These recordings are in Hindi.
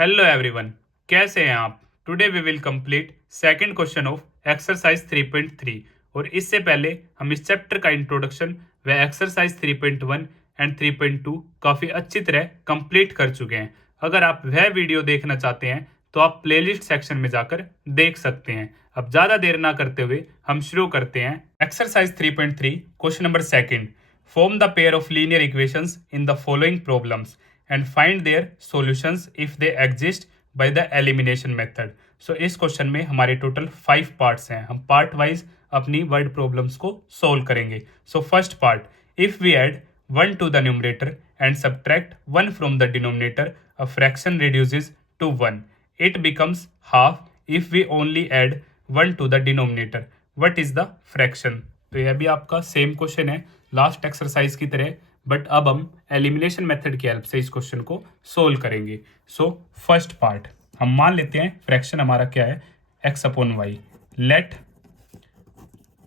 हेलो एवरीवन, कैसे हैं आप। Today we will complete second question of exercise 3.3। और इससे पहले हम इस चैप्टर का इंट्रोडक्शन व एक्सरसाइज 3.1 एंड 3.2 काफ़ी अच्छी तरह कंप्लीट कर चुके हैं। अगर आप वह वीडियो देखना चाहते हैं तो आप प्लेलिस्ट सेक्शन में जाकर देख सकते हैं। अब ज़्यादा देर ना करते हुए हम शुरू करते हैं। Exercise 3.3 question number second. Form the pair of linear equations in the following problems and find their solutions if they exist by the elimination method। So इस क्वेश्चन में हमारे टोटल 5 पार्ट्स हैं। हम पार्ट वाइज अपनी वर्ड प्रॉब्लम्स को सोल्व करेंगे। So first part, if we add 1 to the numerator and subtract 1 from the denominator, a fraction reduces to 1। It becomes half if we only add 1 to the denominator। What is the fraction? तो यह भी आपका सेम क्वेश्चन है लास्ट एक्सरसाइज की तरह, बट अब हम एलिमिनेशन मेथड की हेल्प से इस क्वेश्चन को सोल्व करेंगे। सो फर्स्ट पार्ट, हम मान लेते हैं फ्रैक्शन हमारा क्या है, x upon y. Let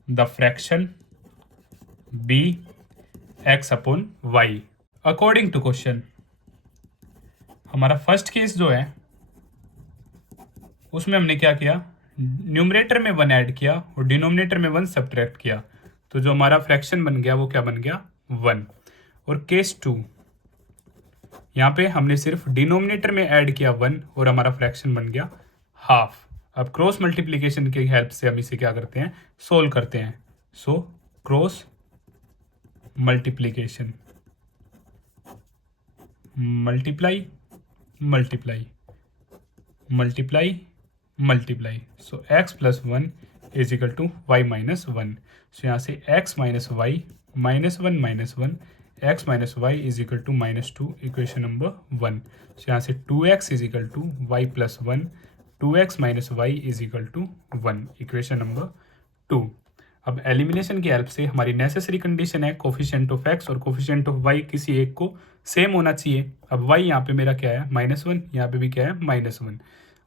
the fraction be x upon y. According to question हमारा फर्स्ट केस जो है उसमें हमने क्या किया, न्यूमरेटर में 1 ऐड किया और डिनोमिनेटर में 1 सब्ट्रैक्ट किया, तो जो हमारा फ्रैक्शन बन गया वो क्या बन गया, 1। और केस 2, यहाँ पे हमने सिर्फ डिनोमिनेटर में ऐड किया 1 और हमारा फ्रैक्शन बन गया हाफ। अब क्रॉस मल्टीप्लिकेशन की हेल्प से हम इसे क्या करते हैं, सोल्व करते हैं। So cross multiplication, multiply multiply multiply multiply, so x plus 1 is equal to y minus 1। So यहाँ से x minus y minus 1 minus 1, x minus y is equal to -2, equation number 1। So यहाँ से 2x is equal to y plus 1, 2x minus y is equal to 1, equation number 2। अब एलिमिनेशन की हेल्प से हमारी नेसेसरी कंडीशन है कोफिशिएंट ऑफ x और कोफिशिएंट ऑफ y किसी एक को सेम होना चाहिए। अब y यहाँ पे मेरा क्या है, -1, यहाँ पे भी क्या है, -1।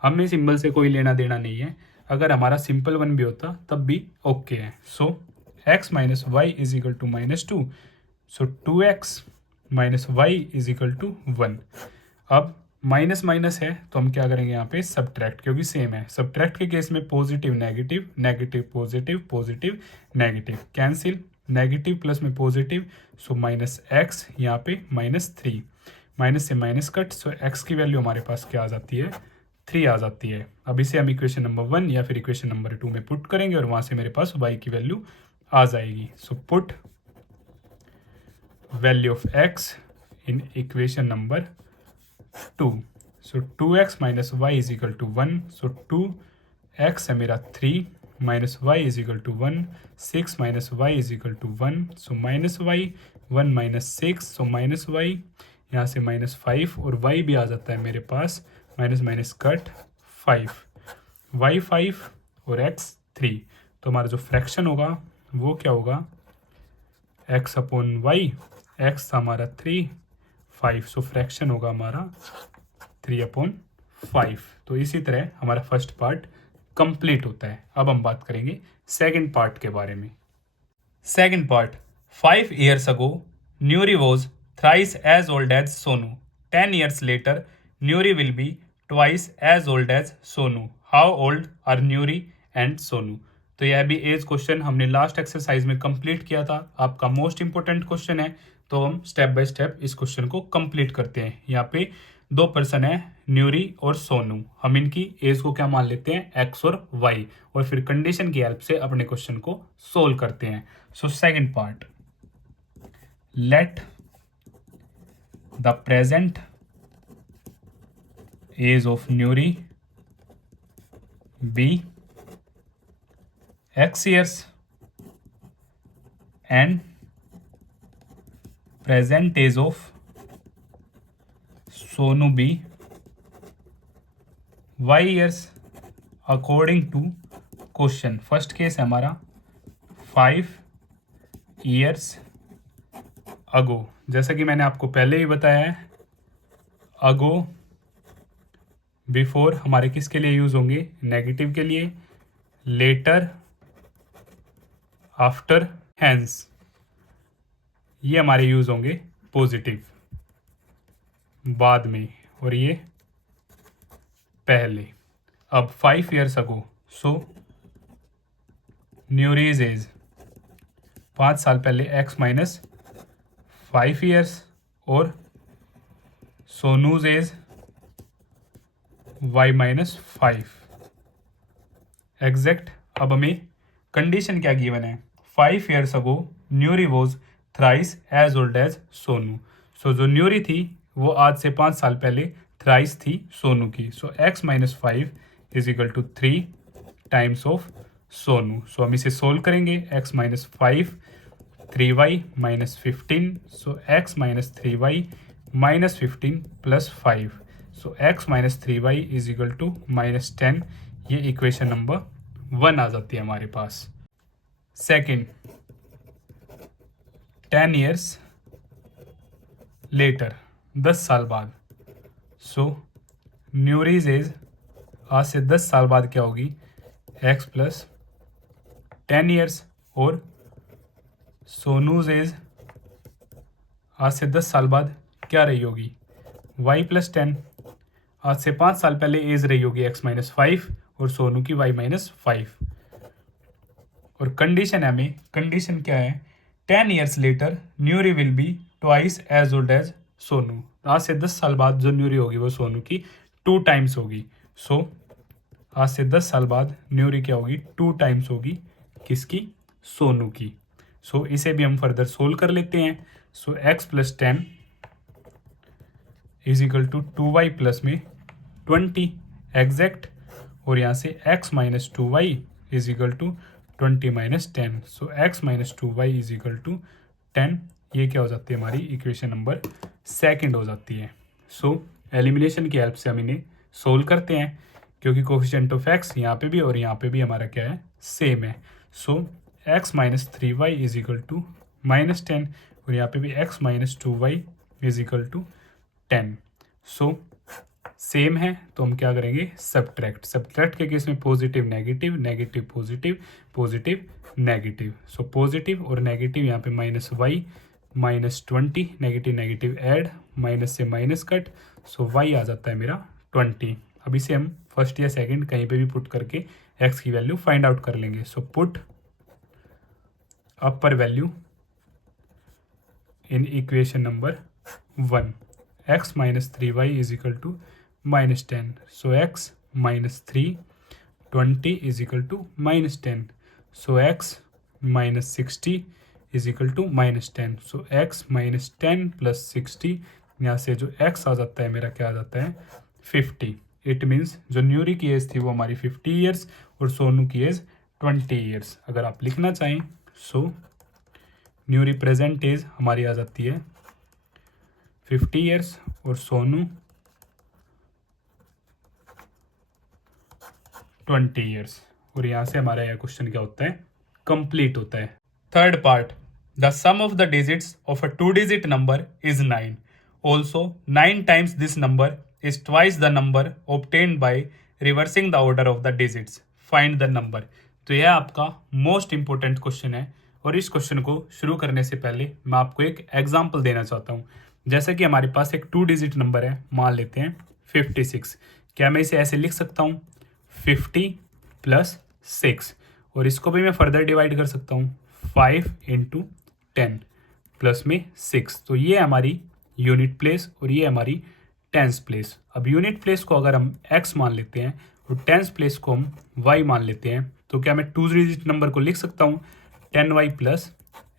हमें सिंबल से कोई लेना देना नहीं है, अगर हमारा सिंपल 1 भी होता तब भी ओके है। So x minus y is equal to -2, so 2x minus y is equal to 1। अब माइनस माइनस है तो हम क्या करेंगे यहाँ पे सब्ट्रैक्ट, क्योंकि सेम है। सब्ट्रैक्ट के केस में positive negative, negative positive, positive negative, cancel, negative plus में पॉजिटिव, सो -x यहाँ पे -3, माइनस से माइनस कट, सो x की वैल्यू हमारे पास क्या आ जाती है, 3 आ जाती है। अब इसे हम इक्वेशन नंबर 1 या फिर इक्वेशन नंबर 2 में पुट करेंगे और वहाँ से मेरे पास y की वैल्यू आ जाएगी। So put value of x in equation number 2। So 2x minus y is equal to 1, so 2x है मेरा 3 minus y is equal to 1, 6 minus y is equal to 1, so minus y 1 minus 6, so minus y यहाँ से -5 और y भी आ जाता है मेरे पास माइनस माइनस कट 5, y 5 और x 3। तो हमारा जो फ्रैक्शन होगा वो क्या होगा, x अपॉन वाई, x था हमारा 3, 5, सो फ्रैक्शन होगा हमारा 3/5। तो इसी तरह हमारा फर्स्ट पार्ट कंप्लीट होता है। अब हम बात करेंगे सेकंड पार्ट के बारे में। Second part, 5 years ago Nuri was thrice as old as Sonu. 10 years later Nuri will be twice as old as Sonu. How old are Nuri and Sonu. तो यह भी एज क्वेश्चन हमने लास्ट एक्सरसाइज में कंप्लीट किया था, आपका मोस्ट इंपोर्टेंट क्वेश्चन है। तो हम स्टेप बाय स्टेप इस क्वेश्चन को कंप्लीट करते हैं। यहाँ पे 2 पर्सन है, न्यूरी और सोनू। हम इनकी एज को क्या मान लेते हैं, एक्स और वाई, और फिर कंडीशन की हेल्प से अपने क्वेश्चन को सोल्व करते हैं। So second part, let the present age of Nuri be x years and present age of Sonu be y years according to question. First case है हमारा 5 years अगो। जैसा कि मैंने आपको पहले ही बताया है, अगो बिफोर हमारे किसके लिए यूज होंगे, नेगेटिव के लिए, लेटर आफ्टर हैंस ये हमारे यूज होंगे पॉजिटिव बाद में, और ये पहले। अब 5 ईयर्स अगो, सो न्यूरीज एज 5 साल पहले x माइनस 5 ईयर्स और Sonu's age y minus 5 exact. अब हमें कंडीशन क्या गिवन है, 5 years ago Nuri was thrice as old as Sonu. So जो न्यूरी थी वो आज से 5 साल पहले थ्राइस थी सोनू की। So x minus 5 is equal to 3 times of Sonu. So हम इसे सोल्व करेंगे, x minus 5 3y minus 15, so x minus 3y minus 15 plus 5, so x minus 3y is equal to minus 10। ये इक्वेशन नंबर 1 आ जाती है हमारे पास। सेकंड, 10 ईयर्स लेटर 10 साल बाद, सो न्यूरीज एज आज से 10 साल बाद क्या होगी, x प्लस 10 ईयर्स और सोनूज एज आज से 10 साल बाद क्या रही होगी, y प्लस 10। आज से 5 साल पहले एज रही होगी x माइनस 5 और सोनू की y माइनस 5। और कंडीशन है हमें, कंडीशन क्या है, 10 ईयर्स लेटर न्यूरी will be twice as old as Sonu. आज से 10 साल बाद जो न्यूरी होगी वो सोनू की 2 टाइम्स होगी। सो आज से 10 साल बाद न्यूरी क्या होगी, 2 टाइम्स होगी किसकी, सोनू की। सो इसे भी हम फर्दर सोल्व कर लेते हैं। So x plus 10 is equal to 2y plus में 20 एग्जैक्ट। और यहाँ से x minus 2y is equal to 20 minus 10, so x minus 2y is equal to 10। ये क्या हो जाती है हमारी इक्वेशन नंबर सेकंड हो जाती है। सो एलिमिनेशन की हेल्प से हम इन्हें सोल्व करते हैं, क्योंकि कोफिशिएंट ऑफ x यहाँ पे भी और यहाँ पे भी हमारा क्या है, सेम है। So x minus 3y is equal to minus 10 और यहाँ पे भी x minus 2y is equal to 10। So same है तो हम क्या करेंगे, सब्ट्रैक्ट के केस में positive negative, negative positive, positive negative. So positive और नेगेटिव यहाँ पे minus y minus 20, negative negative add, minus से माइनस कट, सो y आ जाता है मेरा 20। अब इसे हम फर्स्ट या सेकंड कहीं पे भी पुट करके x की वैल्यू फाइंड आउट कर लेंगे। So put upper value in equation number 1, x minus 3y is equal to minus 10, so x minus 3 20 is equal to minus 10, so x minus 60 is equal to minus 10, so x minus 10 plus 60, यहाँ से जो x आ जाता है मेरा क्या आ जाता है 50। इट मीन्स जो न्यूरी की एज थी वो हमारी 50 ईयर्स और सोनू की एज 20 ईयर्स। अगर आप लिखना चाहें सो न्यूरी प्रेजेंट एज हमारी आ जाती है 50 ईयर्स और सोनू 20 ईयर्स। और यहाँ से हमारा यह क्वेश्चन क्या होता है, कंप्लीट होता है। Third part, the sum of the digits of a 2 digit number is 9, also 9 times this number is twice the number obtained by reversing the order of the digits, find the number. तो यह आपका मोस्ट इंपॉर्टेंट क्वेश्चन है और इस क्वेश्चन को शुरू करने से पहले मैं आपको एक एग्जाम्पल देना चाहता हूँ। जैसे कि हमारे पास एक 2 डिजिट नंबर है, मान लेते हैं 56। क्या मैं इसे ऐसे लिख सकता हूँ 50 प्लस 6, और इसको भी मैं फर्दर डिवाइड कर सकता हूँ 5 इंटू 10 प्लस में 6। तो ये हमारी यूनिट प्लेस और ये हमारी टेंस प्लेस। अब यूनिट प्लेस को अगर हम x मान लेते हैं और टेंस प्लेस को हम y मान लेते हैं, तो क्या मैं 2 डिजिट नंबर को लिख सकता हूँ 10y प्लस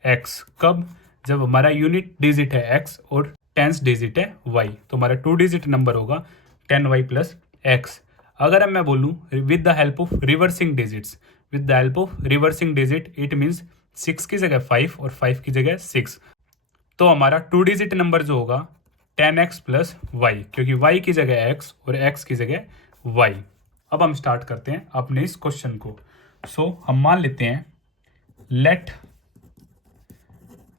x। कब, जब हमारा यूनिट डिजिट है x और टेंस डिजिट है y, तो हमारा 2 डिजिट नंबर होगा 10y प्लस x। अगर अब मैं बोलूँ with the help of reversing digits, with the help of reversing digit, it means 6 की जगह 5 और 5 की जगह 6, तो हमारा 2 डिजिट नंबर जो होगा 10x प्लस वाई, क्योंकि y की जगह x और x की जगह y। अब हम स्टार्ट करते हैं अपने इस क्वेश्चन को। सो हम मान लेते हैं let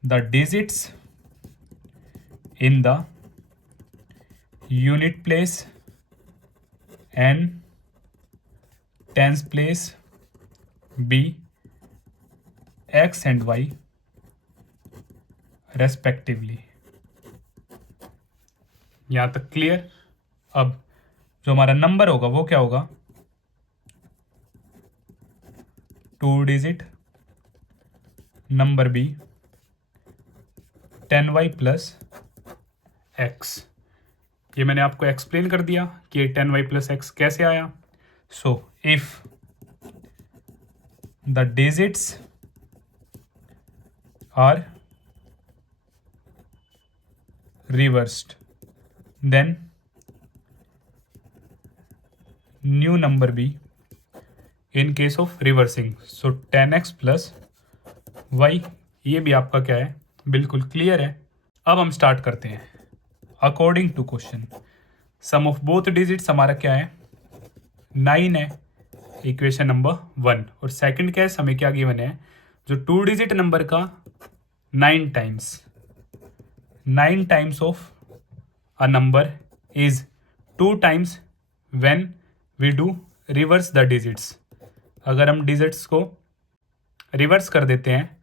the digits in the unit place and tens place be x and y respectively. यहाँ तक क्लियर। अब जो हमारा नंबर होगा वो क्या होगा, 2 digit number be 10y plus x. ये मैंने आपको एक्सप्लेन कर दिया कि ये 10y प्लस एक्स कैसे आया। So if the digits are reversed then new number b in case of reversing, so 10x plus y। ये भी आपका क्या है, बिल्कुल क्लियर है। अब हम स्टार्ट करते हैं। According to question sum of both digits हमारा क्या है, 9 है, इक्वेशन नंबर 1। और सेकंड केस हमें क्या गिवन है, जो 2 डिजिट नंबर का 9 times of a number is 2 times when we do reverse the digits। अगर हम डिजिट्स को रिवर्स कर देते हैं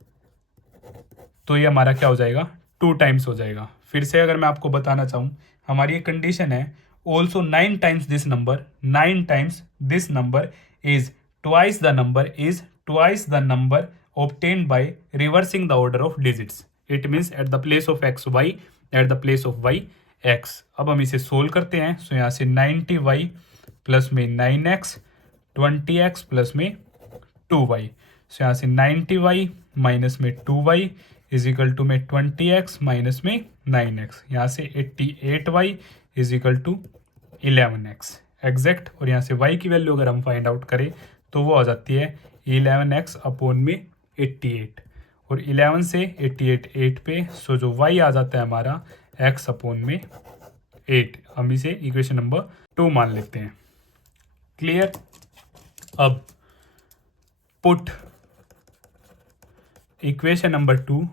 तो ये हमारा क्या हो जाएगा, 2 टाइम्स हो जाएगा। फिर से अगर मैं आपको बताना चाहूँ, हमारी ये कंडीशन है also 9 times this number, 9 times this number is twice the number obtained by reversing the order of digits। it means at the place of x y, at the place of y x। अब हम इसे सोल्व करते हैं। सो यहाँ से 90y प्लस में 9x, 20x प्लस में 2y। सो यहाँ से 90y माइनस में 2y इज इक्वल टू में 20x माइनस में 9x। यहाँ से 88y is equal to 11x exact. और यहाँ से y की वैल्यू अगर हम फाइंड आउट करें तो वो आ जाती है 11x अपॉन में 88। और 11 से 88 8 पे, सो जो y आ जाता है हमारा x अपॉन में 8। हम इसे इक्वेशन नंबर 2 मान लेते हैं। क्लियर। अब put equation number 2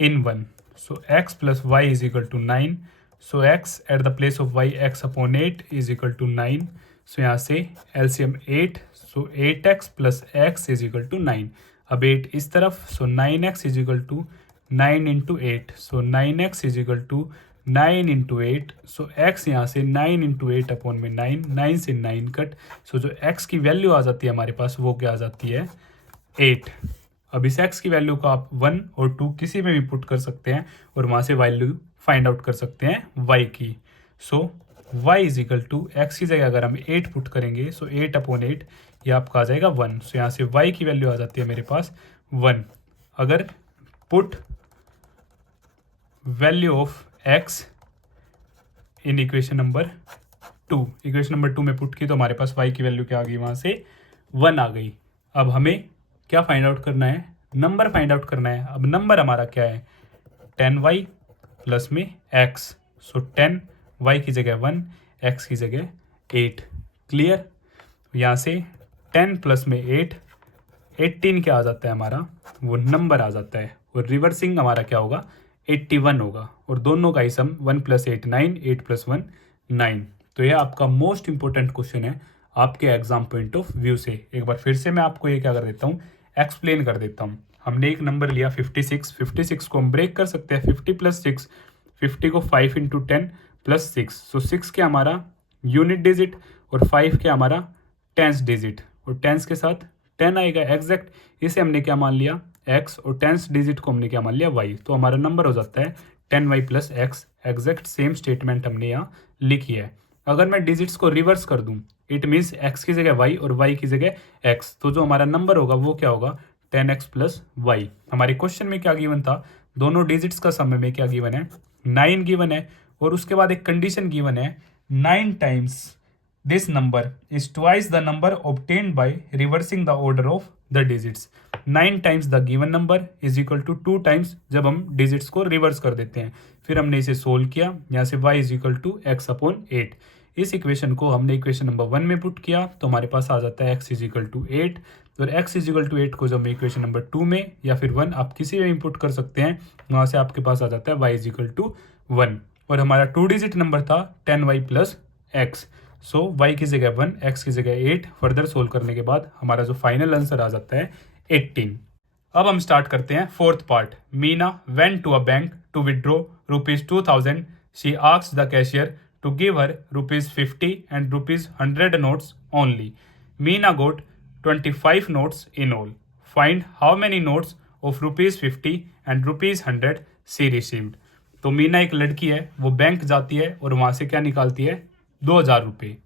in 1। So x plus y is equal to 9। So x at the place of y x upon 8 is equal to 9। So यहाँ से LCM 8, so 8x plus x is equal to 9। अब 8 इस तरफ, so 9x is equal to 9 into 8। So 9x is equal to 9 into 8। So x यहाँ से 9 इंटू 8 अपॉन में 9, 9 से 9 कट। सो जो x की वैल्यू आ जाती है हमारे पास वो क्या आ जाती है, 8। अब इस x की वैल्यू को आप 1 और 2 किसी में भी पुट कर सकते हैं और वहाँ से वैल्यू फाइंड आउट कर सकते हैं y की। So y is equal to x की जगह अगर हम 8 पुट करेंगे, सो 8 अपॉन 8 ये आपका आ जाएगा 1। सो यहाँ से y की वैल्यू आ जाती है मेरे पास 1। अगर put value of x in equation number 2, equation number 2 में पुट की तो हमारे पास y की वैल्यू क्या आ गई, वहाँ से 1 आ गई। अब हमें क्या फाइंड आउट करना है, नंबर फाइंड आउट करना है। अब नंबर हमारा क्या है, 10y प्लस में x। सो 10 y की जगह 1, x की जगह 8। क्लियर। यहाँ से 10 प्लस में 8, 18 क्या आ जाता है हमारा, वो नंबर आ जाता है। और रिवर्सिंग हमारा क्या होगा, 81 होगा। और दोनों का ही सम 1 प्लस 8 9, 8 प्लस 1 9। तो यह आपका मोस्ट इंपॉर्टेंट क्वेश्चन है आपके एग्जाम पॉइंट ऑफ व्यू से। एक बार फिर से मैं आपको ये क्या कर देता हूँ, एक्सप्लेन कर देता हूँ। हमने एक नंबर लिया 56, 56 को हम ब्रेक कर सकते हैं 50 प्लस 6, 50 को 5 इंटू 10 प्लस 6। सो 6 के हमारा यूनिट डिजिट और 5 के हमारा टेंस डिजिट, और टेंस के साथ 10 आएगा एग्जैक्ट। इसे हमने क्या मान लिया, x, और टेंस डिजिट को हमने क्या मान लिया, y। तो हमारा नंबर हो जाता है 10y plus x. Exact same statement हमने यहाँ लिखी है। अगर मैं डिजिट्स को रिवर्स कर दूँ, इट मीन्स x की जगह y और y की जगह x, तो जो हमारा नंबर होगा वो क्या होगा, 10x प्लस वाई। हमारे क्वेश्चन में क्या गिवन था, दोनों डिजिट्स का सम में क्या गिवन है, 9 गिवन है। और उसके बाद एक कंडीशन गिवन है, 9 times this number is twice the number obtained by reversing the order of the digits। 9 times the given number is equal to 2 times जब हम डिजिट्स को रिवर्स कर देते हैं। फिर हमने इसे सोल्व किया, यहाँ से y is equal to x upon 8। इस इक्वेशन को हमने इक्वेशन नंबर 1 में पुट किया तो हमारे पास आ जाता है x इज इक्वल टू 8। और x इज इक्वल टू 8 को जब हम इक्वेशन नंबर 2 में या फिर 1 आप किसी में इनपुट कर सकते हैं, वहाँ से आपके पास आ जाता है y इज इक्वल टू 1। और हमारा 2 डिजिट नंबर था 10y प्लस एक्स। सो y की जगह 1, x की जगह 8। फर्दर सोल्व करने के बाद हमारा जो फाइनल आंसर आ जाता है 18। अब हम स्टार्ट करते हैं fourth part. Meena went to a bank to withdraw ₹2000। She asked the cashier to give her rupees 50 and rupees 100 notes only. Meena got 25 notes in all. Find how many notes of rupees 50 and rupees 100 she received. तो मीना एक लड़की है, वो बैंक जाती है और वहाँ से क्या निकालती है, 2000 रुपये,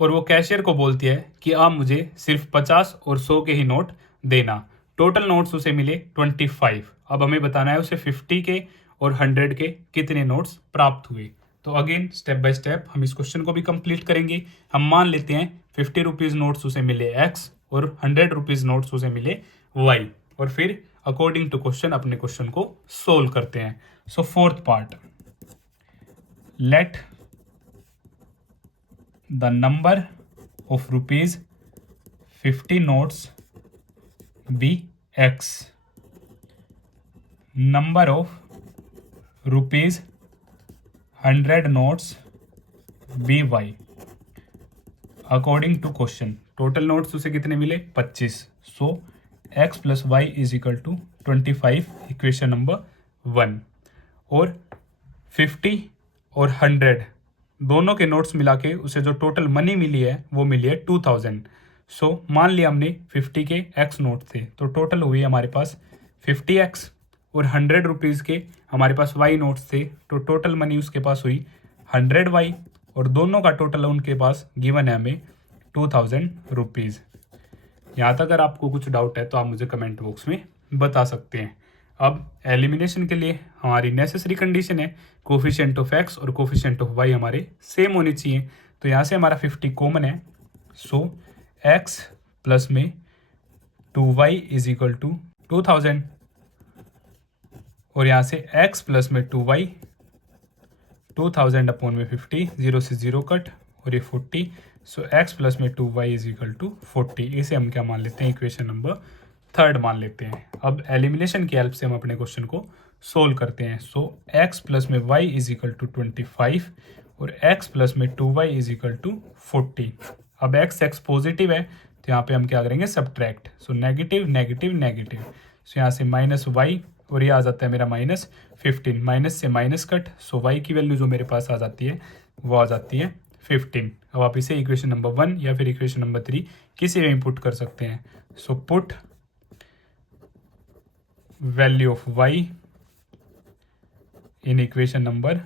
और वो कैशियर को बोलती है कि आप मुझे सिर्फ 50 और 100 के ही नोट देना। टोटल नोट्स उसे मिले 25। अब हमें बताना है उसे 50 के और 100 के कितने नोट्स प्राप्त हुए। तो अगेन स्टेप बाय स्टेप हम इस क्वेश्चन को भी कंप्लीट करेंगे। हम मान लेते हैं 50 रुपीज़ नोट्स उसे मिले एक्स और 100 रुपीज़ नोट्स उसे मिले वाई, और फिर अकॉर्डिंग टू क्वेश्चन अपने क्वेश्चन को सोल्व करते हैं। So fourth part, let the number of rupees 50 notes be x, number of rupees 100 notes be y according to question. Total notes उसे कितने मिले, 25। So x plus y is equal to 25, equation number 1। और 50 और 100 दोनों के नोट्स मिला के उसे जो टोटल मनी मिली है वो मिली है 2000। सो मान लिया हमने 50 के एक्स नोट थे, तो टोटल हुई हमारे पास 50x, और 100 रुपीज़ के हमारे पास वाई नोट्स थे, तो टोटल मनी उसके पास हुई 100y, और दोनों का टोटल उनके पास गिवन है हमें 2000 रुपीज़। यहाँ तक अगर आपको कुछ डाउट है तो आप मुझे कमेंट बॉक्स में बता सकते हैं। अब एलिमिनेशन के लिए हमारी नेसेसरी कंडीशन है कोफिशिएंट ऑफ एक्स और कोफिशिएंट ऑफ वाई हमारे सेम होने चाहिए। तो यहाँ से हमारा 50 कॉमन है, सो एक्स प्लस में 2y इज इक्वल टू 2000, और यहाँ से x प्लस में 2y, 2000 अपॉन में 50, 0 से 0 कट, और ये 40। सो x प्लस में 2y इज इक्वल टू 40। इसे हम क्या मान लेते हैं, इक्वेशन नंबर 3 मान लेते हैं। अब एलिमिनेशन की हेल्प से हम अपने क्वेश्चन को सोल्व करते हैं। सो x प्लस में y इज इक्वल टू 25 और x प्लस में 2y इज इक्वल टू 40। अब x पॉजिटिव है तो यहाँ पे हम क्या करेंगे, subtract. So negative negative negative, so यहाँ से माइनस y, और ये आ जाता है मेरा -15, माइनस से माइनस कट, सो y की वैल्यू जो मेरे पास आ जाती है वो आ जाती है 15। अब आप इसे इक्वेशन नंबर 1 या फिर इक्वेशन नंबर 3 किसी में पुट कर सकते हैं। So put value of y in equation number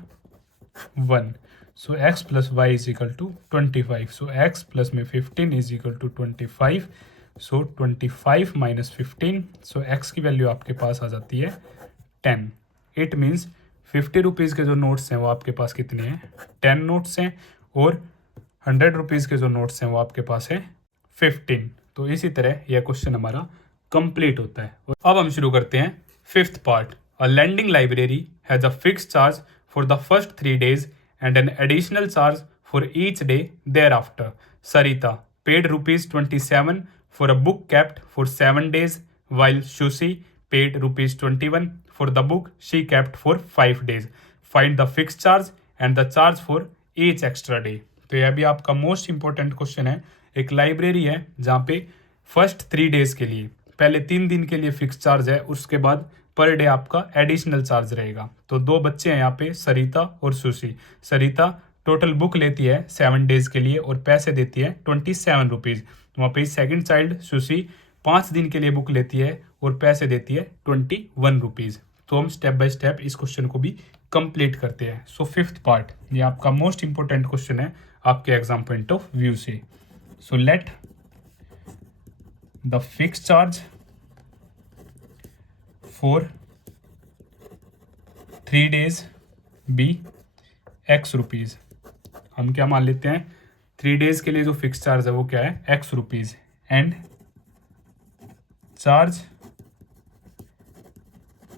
1। So x plus y is equal to 25। So x plus में 15 is equal to 25। So 25 minus 15, so x की वैल्यू आपके पास आ जाती है 10। इट मीन्स 50 रुपीज़ के जो नोट्स हैं वो आपके पास कितने हैं, 10 नोट्स हैं, और 100 रुपीज़ के जो नोट्स हैं वो आपके पास है 15। तो इसी तरह यह क्वेश्चन हमारा कंप्लीट होता है। अब हम शुरू करते हैं fifth part. A lending library has a fixed charge for the first 3 days and an additional charge for each day thereafter. Sarita paid rupees 27 for a book kept for 7 days, while Shushi paid rupees 21 for the book she kept for 5 days. Find the fixed charge and the charge for each extra day. तो यह भी आपका मोस्ट इंपॉर्टेंट क्वेश्चन है। एक लाइब्रेरी है जहाँ पे फर्स्ट 3 डेज के लिए, पहले 3 दिन के लिए फिक्स चार्ज है, उसके बाद पर डे आपका एडिशनल चार्ज रहेगा। तो 2 बच्चे हैं यहाँ पे, सरिता और सुशी। सरिता टोटल बुक लेती है 7 डेज के लिए और पैसे देती है 27 रुपीज़। वहाँ पे सेकंड चाइल्ड सुशी 5 दिन के लिए बुक लेती है और पैसे देती है 21 रुपीज़। तो हम स्टेप बाय स्टेप इस क्वेश्चन को भी कंप्लीट करते हैं। सो फिफ्थ पार्ट, ये आपका मोस्ट इंपॉर्टेंट क्वेश्चन है आपके एग्जाम पॉइंट ऑफ व्यू से। So let the fix charge for 3 days be x rupees. हम क्या मान लेते हैं, 3 डेज के लिए जो फिक्स चार्ज है वो क्या है, x rupees, and charge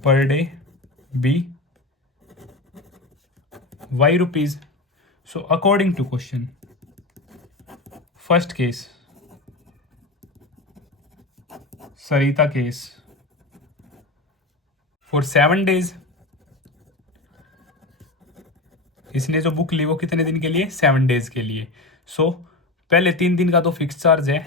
per day be y rupees. So according to question, first case Sarita case for 7 days, इसने जो बुक ली वो कितने दिन के लिए, 7 डेज के लिए। सो पहले 3 दिन का तो फिक्स चार्ज है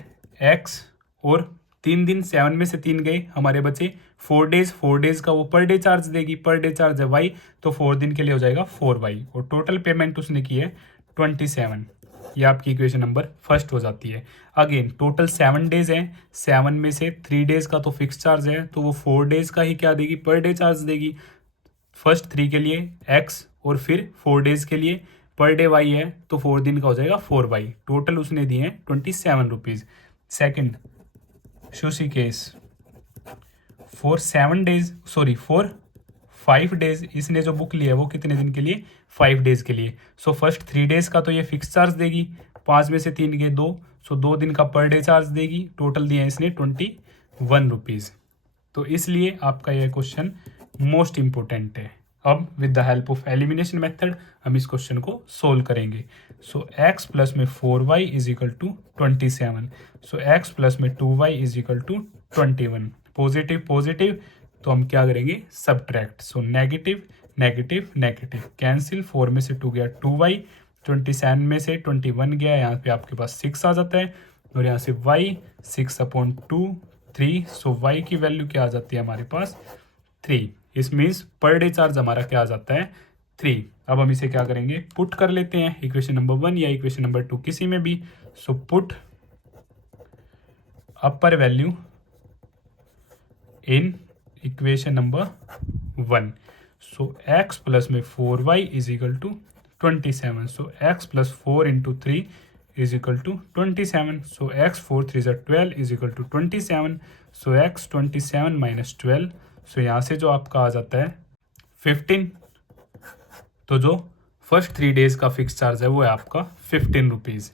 x, और 3 दिन 7 में से 3 गए, हमारे बचे 4 डेज। 4 डेज का वो पर डे चार्ज देगी, पर डे चार्ज है y, तो 4 दिन के लिए हो जाएगा 4y, और टोटल पेमेंट उसने की है 27, ये आपकी इक्वेशन नंबर फर्स्ट हो जाती है। अगेन टोटल 7 डेज हैं, 7 में से 3 डेज का तो फिक्स चार्ज है, तो वो 4 डेज का ही क्या देगी, पर डे चार्ज देगी। फर्स्ट 3 के लिए x और फिर 4 डेज के लिए पर डे y है, तो 4 दिन का हो जाएगा 4y। टोटल उसने दिए हैं 27 रुपीज़। सेकेंड शूसी case for 7 days, sorry for 5 days, इसने जो बुक लिया है वो कितने दिन के लिए, 5 डेज के लिए। सो फर्स्ट 3 डेज का तो ये फिक्स चार्ज देगी, 5 में से 3 गए 2, सो 2 दिन का पर डे चार्ज देगी। टोटल दिया है इसने 21 रुपीज़। तो इसलिए आपका यह क्वेश्चन मोस्ट इम्पोर्टेंट है। अब with the help of elimination method हम इस क्वेश्चन को सोल्व करेंगे। सो x प्लस में 4y is equal to 27, so x plus में 2y is equal to 21। Positive positive, तो हम क्या करेंगे, subtract. So negative negative negative cancel, 4 में से 2 गया 2y, 27 में से 21 गया, यहाँ पे आपके पास 6 आ जाता है, और यहाँ से y 6/2 3। सो y की वैल्यू क्या आ जाती है हमारे पास, 3। इस मीन्स पर डे चार्ज हमारा क्या आ जाता है, 3। अब हम इसे क्या करेंगे, पुट कर लेते हैं इक्वेशन नंबर 1 या इक्वेशन नंबर 2 किसी में भी। So put upper value in equation number 1। So x plus में 4y is equal to 27, so x plus 4 into 3 is equal to 27, so x 4 3 ज़ा 12 is equal to 27, so x 27 minus 12, so यहाँ से जो आपका आ जाता है 15। तो जो फर्स्ट 3 डेज का फिक्स चार्ज है वो है आपका 15 रुपीज़।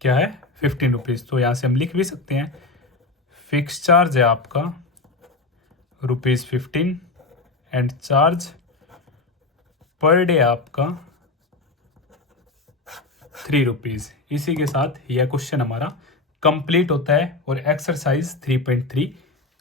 क्या है, 15 रुपीज़। तो यहाँ से हम लिख भी सकते हैं फिक्स चार्ज है आपका ₹15 एंड चार्ज पर डे आपका 3 रुपीज़। इसी के साथ यह क्वेश्चन हमारा कंप्लीट होता है और एक्सरसाइज 3.3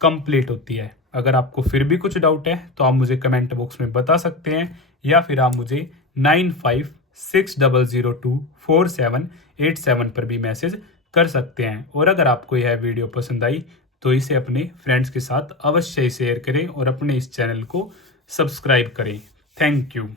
कंप्लीट होती है। अगर आपको फिर भी कुछ डाउट है तो आप मुझे कमेंट बॉक्स में बता सकते हैं, या फिर आप मुझे 9560024787 पर भी मैसेज कर सकते हैं। और अगर आपको यह वीडियो पसंद आई तो इसे अपने फ्रेंड्स के साथ अवश्य शेयर करें और अपने इस चैनल को सब्सक्राइब करें। Thank you.